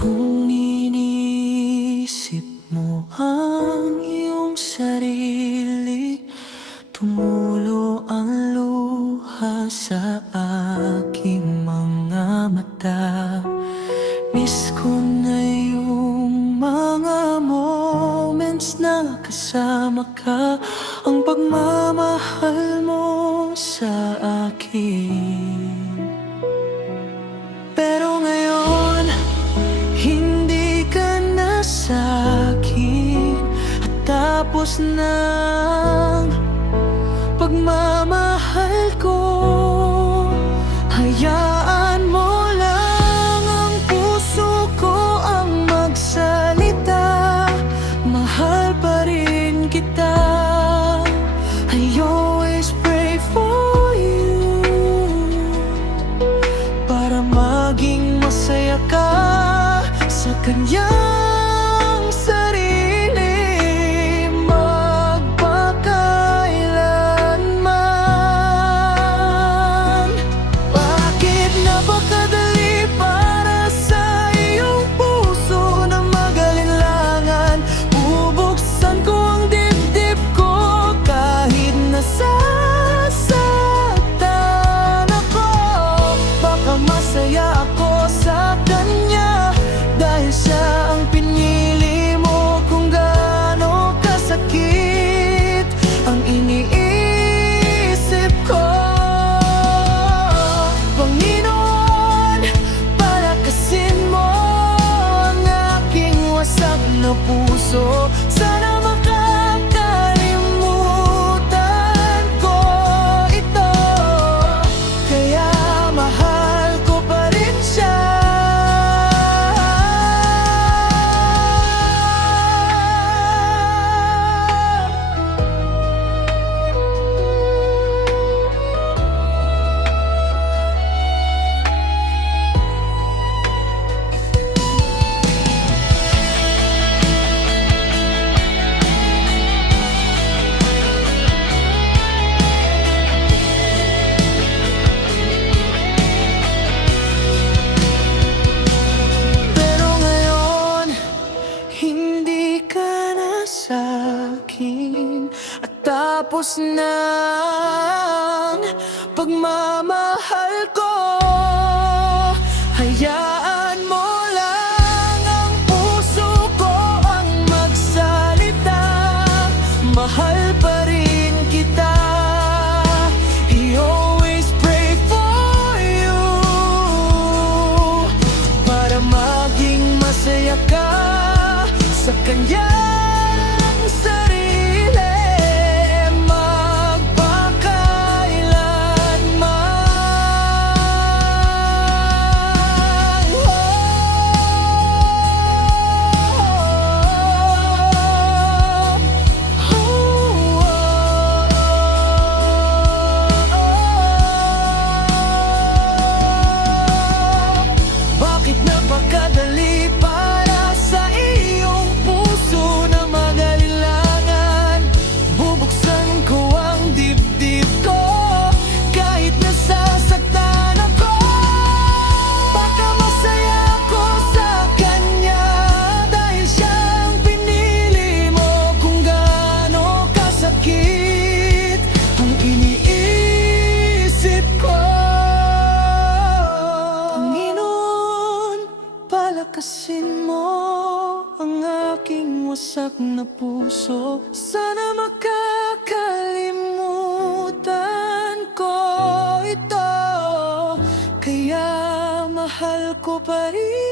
Kung iniisip mo ang iyong sarili, tumulo ang luha sa aking mga mata. Miss ko na yung mga moments na kasama ka, ang pagmamahal mo sa akin. Pero ngayon, hindi ka na sa'kin, at tapos ng pagmamahal ko. Hayaan mo lang ang puso ko ang magsalita, mahal pa rin kita. I always pray for you, para maging masaya ka sa kanyang sarili, magpakailanman. Bakit napakadali para sa iyong puso na mag-alinlangan? Bubuksan ko ang dibdib ko kahit nasasaktan ako. Baka masaya ako sa kanya dahil siya ang pinili mo. Kung gaano kasakit ang iniisip ko, Panginoon, palakasin mo ang aking wasak na puso. Sana makakalimutan ko ito, kaya mahal ko pa rin siya. Pero ngayon, hindi ka na sa'kin, at tapos ng pagmamahal ko. Hayaan mo lang ang puso ko ang magsalita, mahal pa rin kita. He always pray for you, para maging masaya ka sa kanyang sarili, magpakailanman. Bakit napakadali para sa iyong puso na mag-alinlangan? Bubuksan ko ang dibdib ko kahit nasasaktan ako. Baka masaya ko sa kanya dahil siya ang pinili mo. Kung gaano kasakit ang iniisip ko, Panginoon, palakasin mo ang aking wasak na puso. Sana makakalimutan ko ito, kaya mahal ko pa rin